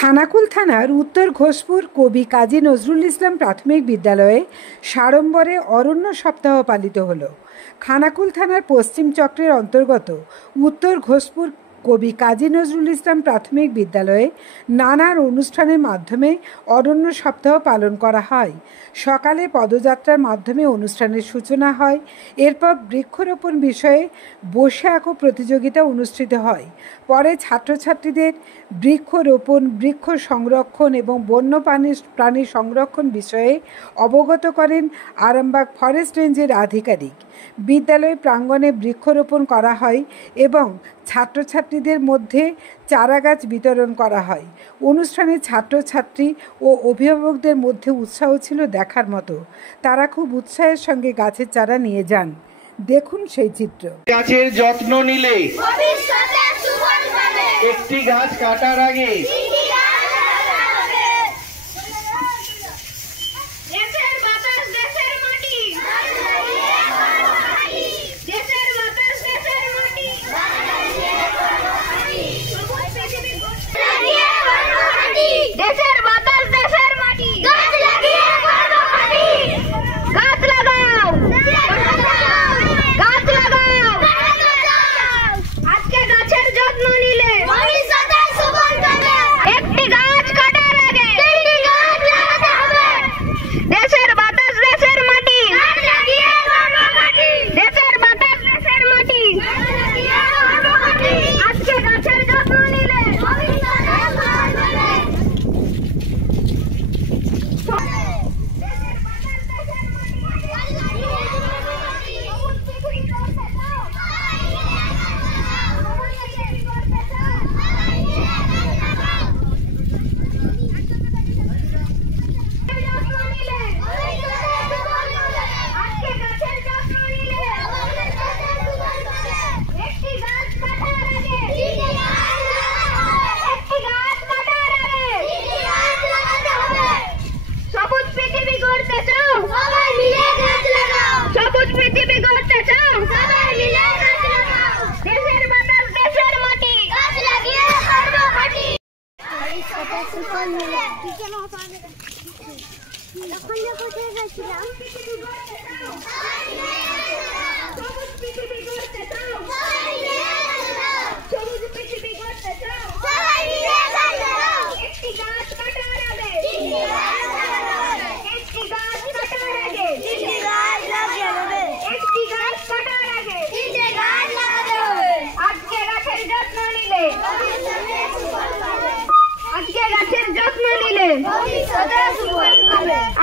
খানাকুল থানার উত্তর ঘোষপুর কবি কাজী নজরুল ইসলাম প্রাথমিক বিদ্যালয়ে সাড়ম্বরে অরণ্য সপ্তাহ পালিত হলো। খানাকুল থানার পশ্চিম চক্রের অন্তর্গত উত্তর ঘোষপুর কবি কাজী নজরুল ইসলাম প্রাথমিক বিদ্যালয়ে নানান অনুষ্ঠানের মাধ্যমে অরণ্য সপ্তাহ পালন করা হয়। সকালে পদযাত্রার মাধ্যমে অনুষ্ঠানের সূচনা হয়। এরপর বৃক্ষরোপণ বিষয়ে বসে আঁকো প্রতিযোগিতা অনুষ্ঠিত হয়। পরে ছাত্রছাত্রীদের বৃক্ষরোপণ, বৃক্ষ সংরক্ষণ এবং বন্য প্রাণী সংরক্ষণ বিষয়ে অবগত করেন আরামবাগ ফরেস্ট রেঞ্জের আধিকারিক। বিদ্যালয় প্রাঙ্গণে বৃক্ষরোপণ করা হয় এবং ছাত্রছাত্রীদের মধ্যে চারাগাছ বিতরণ করা হয়। অনুষ্ঠানে ছাত্রছাত্রী ও অভিভাবকদের মধ্যে উৎসাহ ছিল দেখার মতো। তারা খুব উৎসাহের সঙ্গে গাছের চারা নিয়ে যান। দেখুন সেই চিত্র। গাছের যত্ন নিলে একটি গাছ কাটার আগে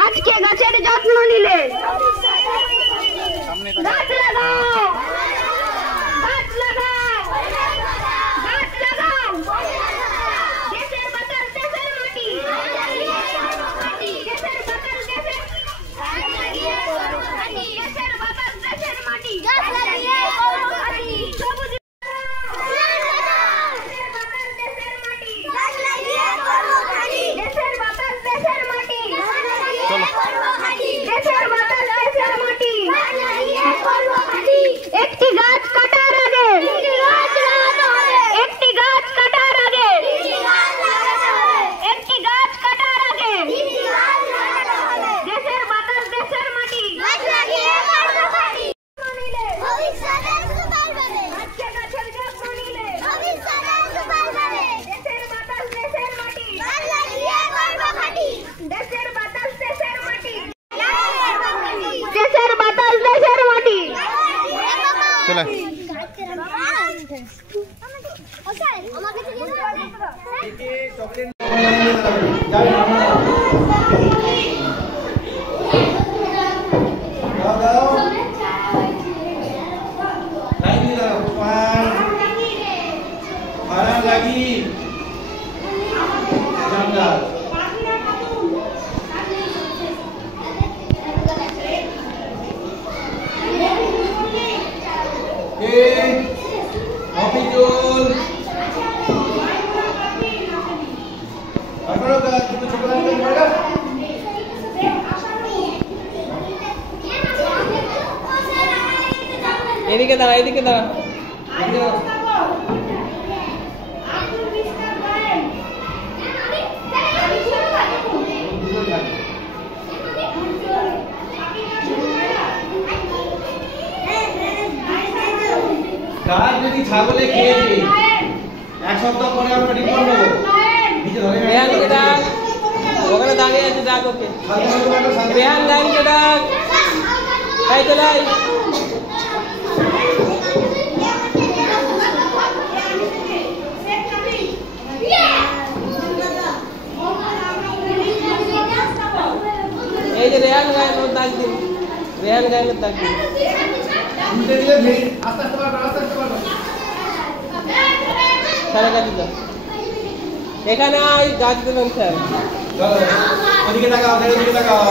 আজকে গাছের যত্ন নিলে গাছ লাগাও, গাছ লাগাও, গাছ লাগাও। দেশের বাতাস দেশের মাটি, দেশের বাতাস দেশের বাতাস দেশের মাটি, গাছ লাগিয়ে সবুজ একটি গাছ কাটার আগে একটি গাছ কাটার আগে একটি গাছ কাটার আগে দেশের বাতাস দেশের মাটি আজকে গাছের যত্ন নিলে দেশের বাতাস দেশের মাটি, দেশের বাতাস দেশের মাটি, দেশের বাতাস দেশের মাটি। এদিকে দাঁড়া, এদিকে দাঁড়া। ছাগলে খেয়েছে। এক সপ্তাহ পরে আমরা রিপোর্ট নেবো। নিচে ধরে রেহানকে ডাক, ওখানে দাঁড়িয়ে আছে, ডাক ওকে। রেহান লাইনকে ডাক, তাই তো লাই। এই যে রেহান গায়ের ওর ডাক দিন, রেহান গায়ের ডাক দিন। সারা গাছ দাও, এখানে ওই গাছ দিলাম স্যার। ওদিকে তাকাও, ওদিকে তাকাও।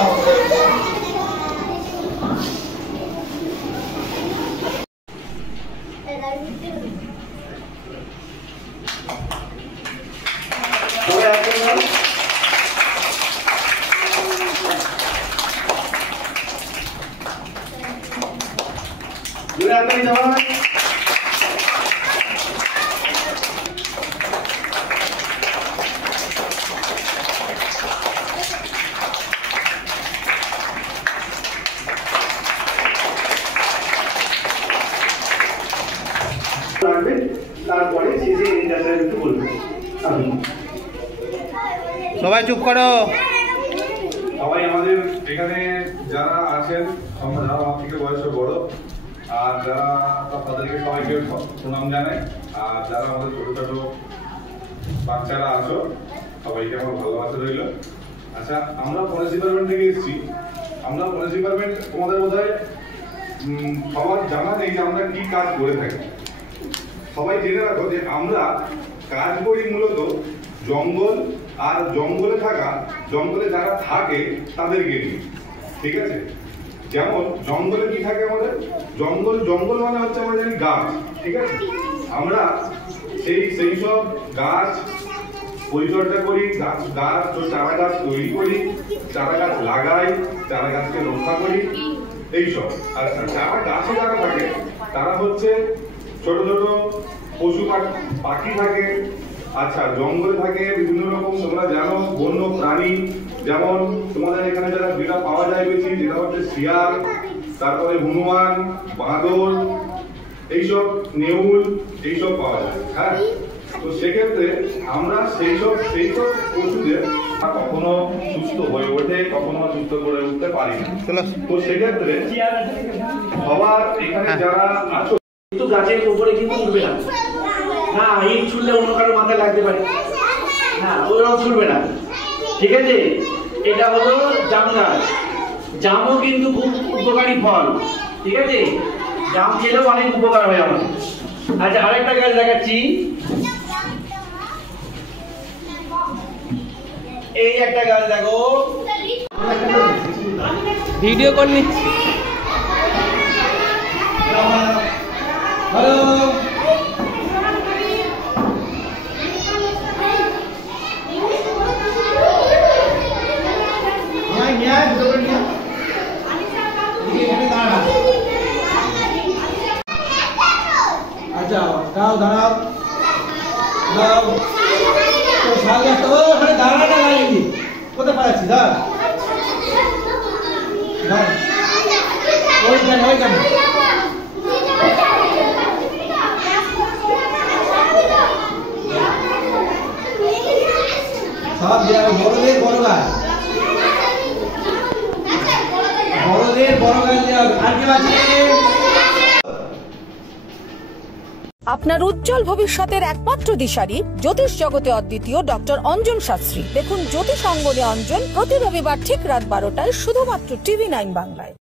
তারপরে শেষে ইন্টারভিউ একটু বলবেন। সবাই চুপ করো। সবাই আমাদের এখানে যারা আছেন যারা আমার থেকে বয়সে বড় আর যারা তাদেরকে সবাইকে প্রণাম জানাই, আর যারা আমাদের ছোট ছোট বাচ্চারা আছো সবাইকে আমার ভালোবাসা রইল। আচ্ছা, আমরা ফরেস্ট ডিপার্টমেন্ট থেকে এসেছি। আমরা ফরেস্ট ডিপার্টমেন্ট তোমাদের বোধহয় সবার জানা নেই যে আমরা কি কাজ করে থাকি। সবাই জেনে রাখো যে আমরা কাজ করি মূলত জঙ্গল আর জঙ্গলে যারা থাকে তাদেরকে নিয়ে, ঠিক আছে? যেমন জঙ্গলে কি থাকে আমাদের, জঙ্গল মানে হচ্ছে আমরা জানি গাছ, ঠিক আছে? আমরা সেই সব গাছ পরিচর্যা করি, গাছ চারা গাছ তৈরি করি, চারা গাছ লাগাই, চারা গাছকে রক্ষা করি, এইসব। আচ্ছা, যারা গাছে যারা থাকে তারা হচ্ছে ছোট ছোট পশু পাখি থাকে। আচ্ছা, জঙ্গলে থাকে বিভিন্ন রকম, তোমরা জানো, বন্য প্রাণী। যেমন তোমাদের এখানে যারা যেটা পাওয়া যায় বেশি, যেটা হচ্ছে শিয়াল, তারপরে হনুমান, বাঁদর, এইসব নেউল, এইসব পাওয়া যায়। হ্যাঁ, তো সেক্ষেত্রে আমরা সেই সব পশুদের কখনো সুস্থ হয়ে ওঠে, কখনো সুস্থ করে উঠতে পারি না। তো সেক্ষেত্রে সবার এখানে যারা আছো কিন্তু গাছের উপরে কিন্তু উঠবে না। না, ইট ছুড়লে অন্য কারো মাথায় লাগতে পারে না, ওরাও ছুটবে না, ঠিক আছে? এটা হলো জাম গাছ। জামও কিন্তু খুব উপকারী ফল, ঠিক আছে? জাম খেলেও অনেক উপকার হয় আমাদের। আচ্ছা, আরেকটা গাছ দেখাচ্ছি। এই একটা গাছ দেখো, ভিডিও করে নিচ্ছি। হ্যালো, আচ্ছা দাও, দাঁড়াও দাও। দাঁড়াটা লাগিয়ে কোথায় পাচ্ছি, দাও ওইখানে ওইখানে সব বড়দের বড় গাছ, বড়দের বড় গাছ দেওয়া। আর কি আছে? আপনার উজ্জ্বল ভবিষ্যতের একমাত্র দিশারি জ্যোতিষ জগতে অদ্বিতীয় ডক্টর অঞ্জন শাস্ত্রী। দেখুন জ্যোতিষ অঙ্গনে অঞ্জন প্রতি রবিবার ঠিক রাত 12টায় শুধুমাত্র TV9 বাংলায়।